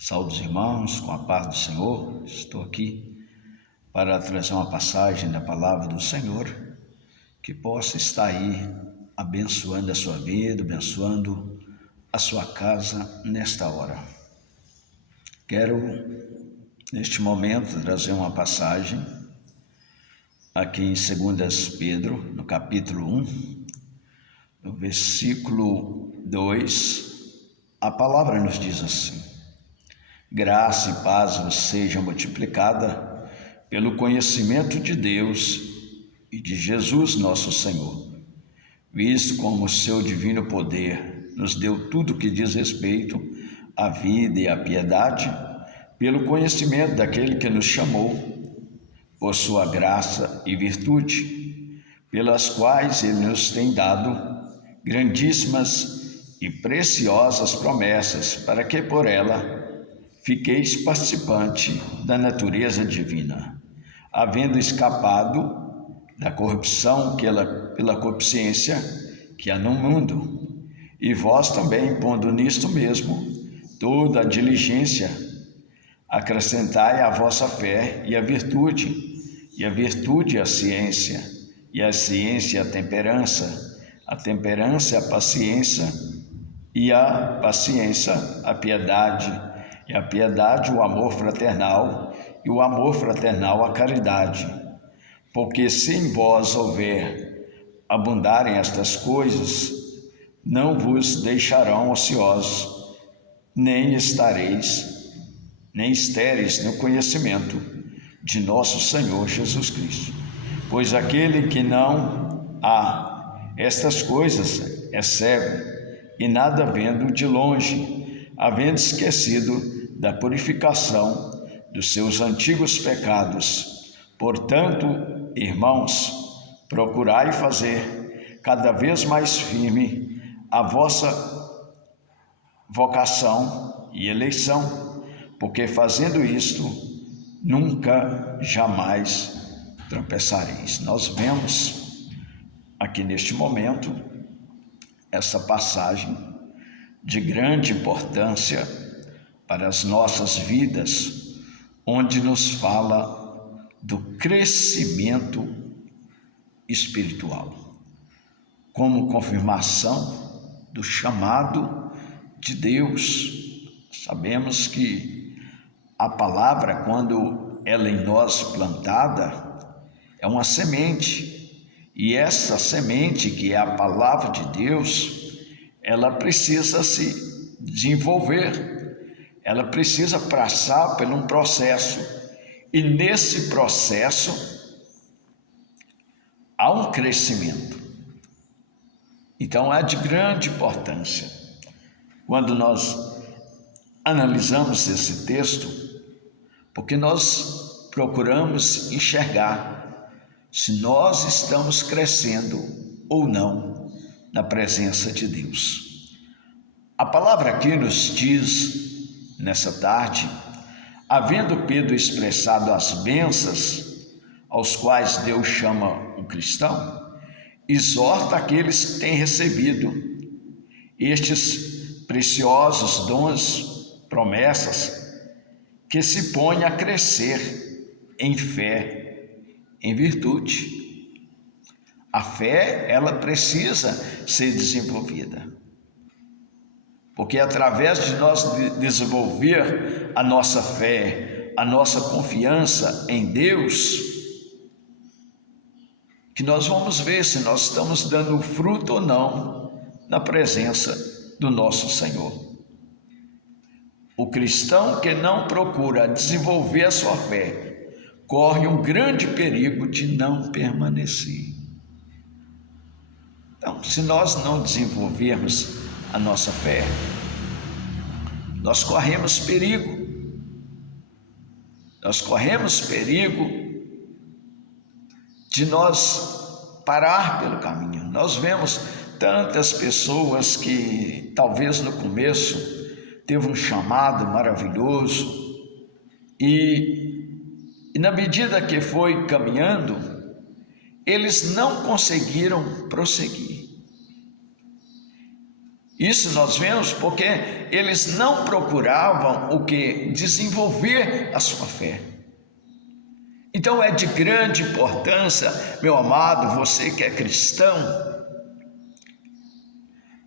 Saúde os irmãos, com a paz do Senhor. Estou aqui para trazer uma passagem da palavra do Senhor que possa estar aí abençoando a sua vida, abençoando a sua casa nesta hora. Quero, neste momento, trazer uma passagem aqui em 2 Pedro, no capítulo 1, no versículo 2, a palavra nos diz assim: graça e paz vos seja multiplicada pelo conhecimento de Deus e de Jesus nosso Senhor, visto como o seu divino poder nos deu tudo que diz respeito à vida e à piedade, pelo conhecimento daquele que nos chamou, por sua graça e virtude, pelas quais ele nos tem dado grandíssimas e preciosas promessas, para que por ela fiqueis participante da natureza divina, havendo escapado da corrupção pela concupiscência que há no mundo, e vós também, pondo nisto mesmo toda a diligência, acrescentai à vossa fé e a virtude a ciência, e a ciência a temperança a paciência, e a paciência a piedade, e a piedade o amor fraternal, e o amor fraternal a caridade. Porque se em vós houver abundarem estas coisas, não vos deixarão ociosos, nem estéreis no conhecimento de nosso Senhor Jesus Cristo. Pois aquele que não há estas coisas é cego, e nada vendo de longe, havendo esquecido da purificação dos seus antigos pecados. Portanto, irmãos, procurai fazer cada vez mais firme a vossa vocação e eleição, porque fazendo isto, nunca, jamais tropeçareis. Nós vemos aqui neste momento essa passagem de grande importância para as nossas vidas, onde nos fala do crescimento espiritual, como confirmação do chamado de Deus. Sabemos que a palavra, quando ela em nós plantada, é uma semente, e essa semente, que é a palavra de Deus, ela precisa se desenvolver, ela precisa passar por um processo, e nesse processo há um crescimento. Então é de grande importância quando nós analisamos esse texto, porque nós procuramos enxergar se nós estamos crescendo ou não na presença de Deus. A palavra aqui nos diz, nessa tarde, havendo Pedro expressado as bênçãos aos quais Deus chama o cristão, exorta aqueles que têm recebido estes preciosos dons, promessas, que se põe a crescer em fé, em virtude. A fé, ela precisa ser desenvolvida, porque através de nós desenvolver a nossa fé, a nossa confiança em Deus, que nós vamos ver se nós estamos dando fruto ou não na presença do nosso Senhor. O cristão que não procura desenvolver a sua fé corre um grande perigo de não permanecer. Então, se nós não desenvolvermos a nossa fé, nós corremos perigo. Nós corremos perigo de nós parar pelo caminho. Nós vemos tantas pessoas que talvez no começo teve um chamado maravilhoso e na medida que foi caminhando, eles não conseguiram prosseguir. Isso nós vemos porque eles não procuravam o que? Desenvolver a sua fé. Então é de grande importância, meu amado, você que é cristão,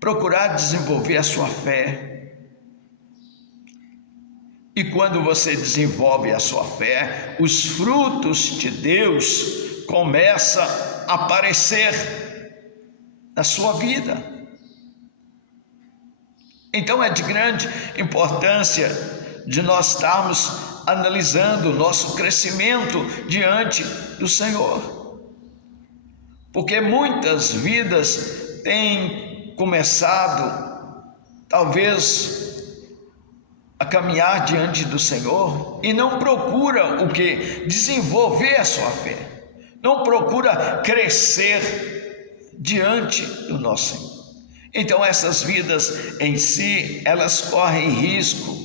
procurar desenvolver a sua fé. E quando você desenvolve a sua fé, os frutos de Deus começam a aparecer na sua vida. Então é de grande importância de nós estarmos analisando o nosso crescimento diante do Senhor. Porque muitas vidas têm começado, talvez, a caminhar diante do Senhor e não procura o que? Desenvolver a sua fé. Não procura crescer diante do nosso Senhor. Então essas vidas em si, elas correm risco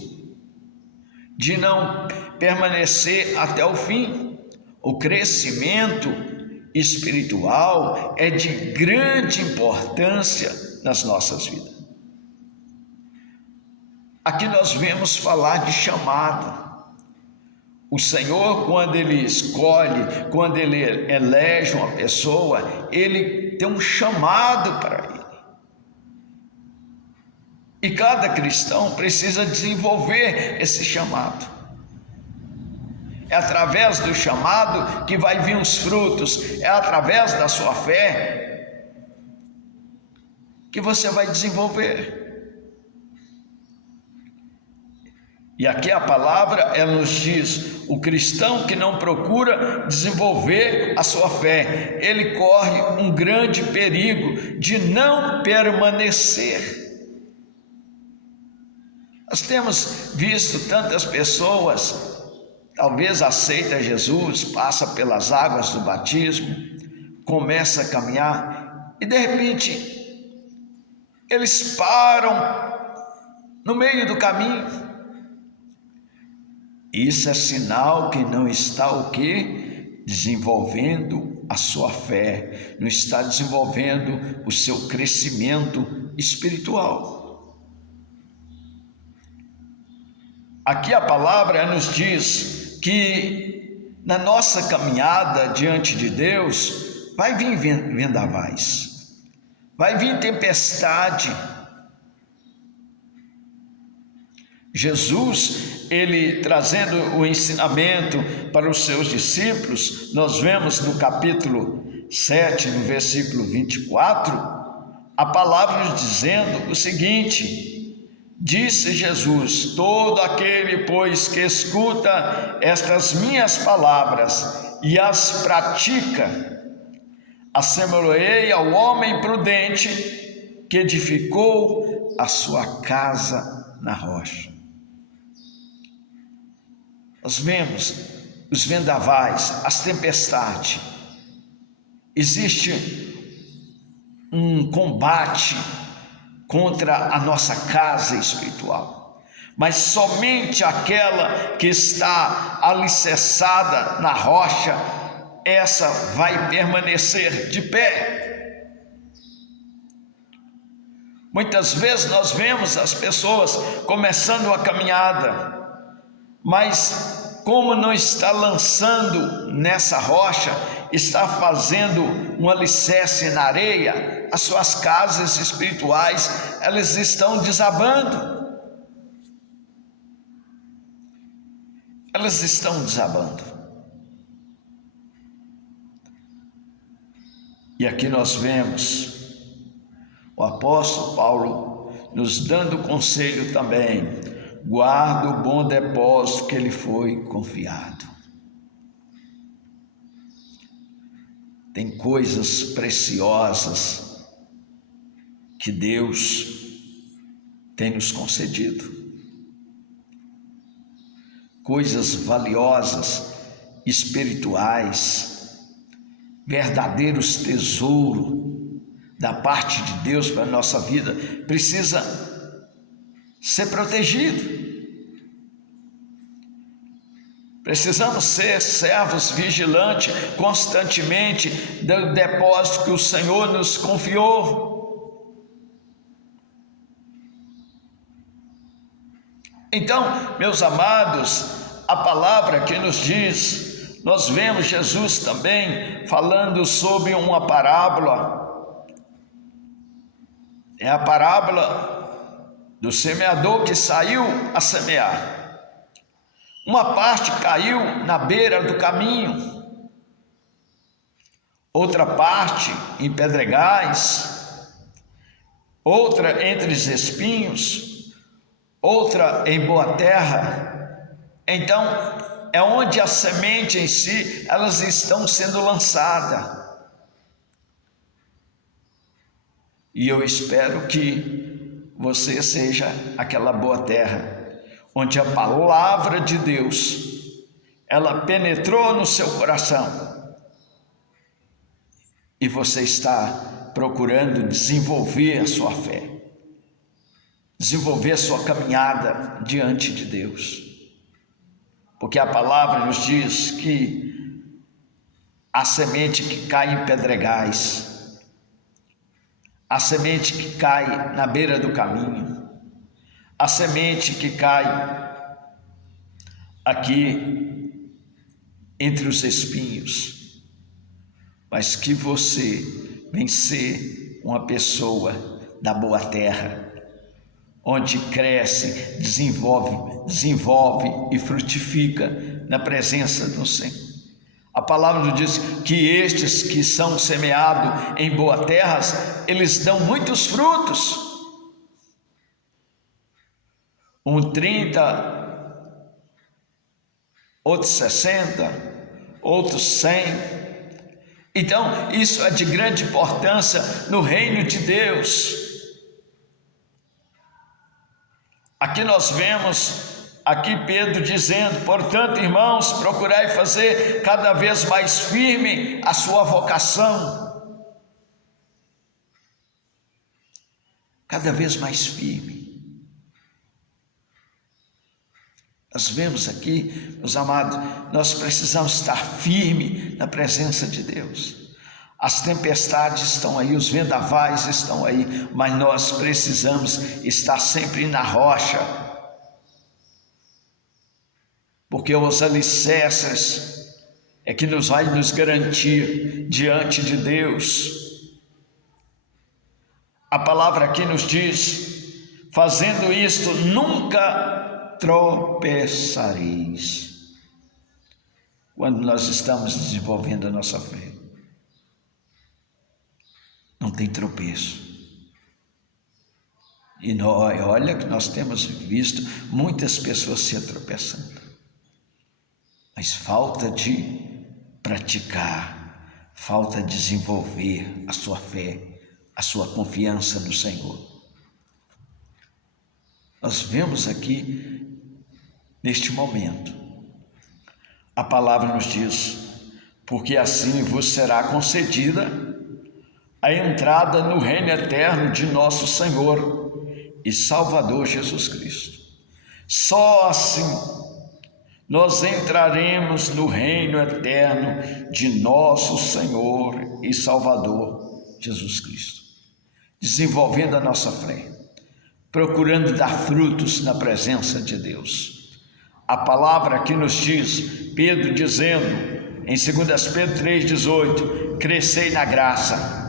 de não permanecer até o fim. O crescimento espiritual é de grande importância nas nossas vidas. Aqui nós vemos falar de chamado. O Senhor, quando Ele escolhe, quando Ele elege uma pessoa, Ele tem um chamado para ele. E cada cristão precisa desenvolver esse chamado. É através do chamado que vai vir os frutos. É através da sua fé que você vai desenvolver. E aqui a palavra, ela nos diz: o cristão que não procura desenvolver a sua fé, ele corre um grande perigo de não permanecer. Nós temos visto tantas pessoas, talvez aceita Jesus, passa pelas águas do batismo, começa a caminhar e de repente eles param no meio do caminho. Isso é sinal que não está o quê? Desenvolvendo a sua fé, não está desenvolvendo o seu crescimento espiritual. Aqui a palavra nos diz que na nossa caminhada diante de Deus vai vir vendavais, vai vir tempestade. Jesus, ele trazendo o ensinamento para os seus discípulos, nós vemos no capítulo 7, no versículo 24, a palavra nos dizendo o seguinte: disse Jesus: todo aquele, pois, que escuta estas minhas palavras e as pratica, assemelhei ao homem prudente que edificou a sua casa na rocha. Nós vemos os vendavais, as tempestades. Existe um combate contra a nossa casa espiritual, mas somente aquela que está alicerçada na rocha, essa vai permanecer de pé. Muitas vezes nós vemos as pessoas começando a caminhada, mas como não está lançando nessa rocha, está fazendo um alicerce na areia, as suas casas espirituais, elas estão desabando. Elas estão desabando. E aqui nós vemos o apóstolo Paulo nos dando conselho também: guarda o bom depósito que lhe foi confiado. Tem coisas preciosas que Deus tem nos concedido, coisas valiosas, espirituais, verdadeiros tesouros da parte de Deus para a nossa vida, precisa ser protegido. Precisamos ser servos vigilantes constantemente do depósito que o Senhor nos confiou. Então, meus amados, a palavra que nos diz, nós vemos Jesus também falando sobre uma parábola. É a parábola do semeador que saiu a semear. Uma parte caiu na beira do caminho, outra parte em pedregais, outra entre os espinhos, outra em boa terra. Então, é onde a semente em si, elas estão sendo lançadas. E eu espero que você seja aquela boa terra, onde a palavra de Deus, ela penetrou no seu coração, e você está procurando desenvolver a sua fé, desenvolver a sua caminhada diante de Deus, porque a palavra nos diz que a semente que cai em pedregais, a semente que cai na beira do caminho, a semente que cai aqui entre os espinhos, mas que você vem ser uma pessoa da boa terra, onde cresce, desenvolve e frutifica na presença do Senhor. A palavra nos diz que estes que são semeados em boas terras, eles dão muitos frutos. Um 30, outros 60, outros 100. Então, isso é de grande importância no reino de Deus. Aqui nós vemos Pedro dizendo: portanto, irmãos, procurai fazer cada vez mais firme a sua vocação. Cada vez mais firme. Nós vemos aqui, meus amados, nós precisamos estar firme na presença de Deus. As tempestades estão aí, os vendavais estão aí, mas nós precisamos estar sempre na rocha, porque os alicerces é que nos vai nos garantir diante de Deus. A palavra aqui nos diz: fazendo isto, nunca tropeçareis. Quando nós estamos desenvolvendo a nossa fé, não tem tropeço. E olha que nós temos visto muitas pessoas se tropeçando, mas falta de praticar, falta de desenvolver a sua fé, a sua confiança no Senhor. Nós vemos aqui, neste momento, a palavra nos diz: porque assim vos será concedida a entrada no reino eterno de nosso Senhor e Salvador Jesus Cristo. Só assim nós entraremos no reino eterno de nosso Senhor e Salvador Jesus Cristo, desenvolvendo a nossa fé, procurando dar frutos na presença de Deus. A palavra que nos diz, Pedro dizendo em 2 Pedro 3,18, crescei na graça.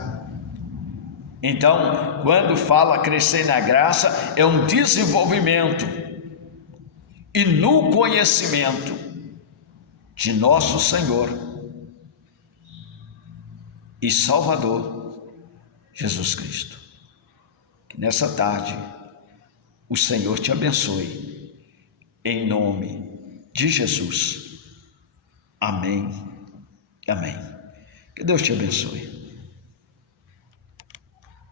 Então, quando fala crescer na graça, é um desenvolvimento e no conhecimento de nosso Senhor e Salvador Jesus Cristo. Que nessa tarde o Senhor te abençoe, em nome de Jesus. Amém. Amém. Que Deus te abençoe.